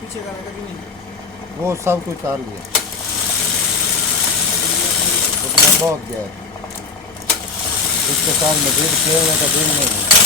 पीछे करने का कि नहीं? वो सब कुछ आ लिया, इतना बहुत गया। इसके साथ मजीद खेलने का दिन नहीं है।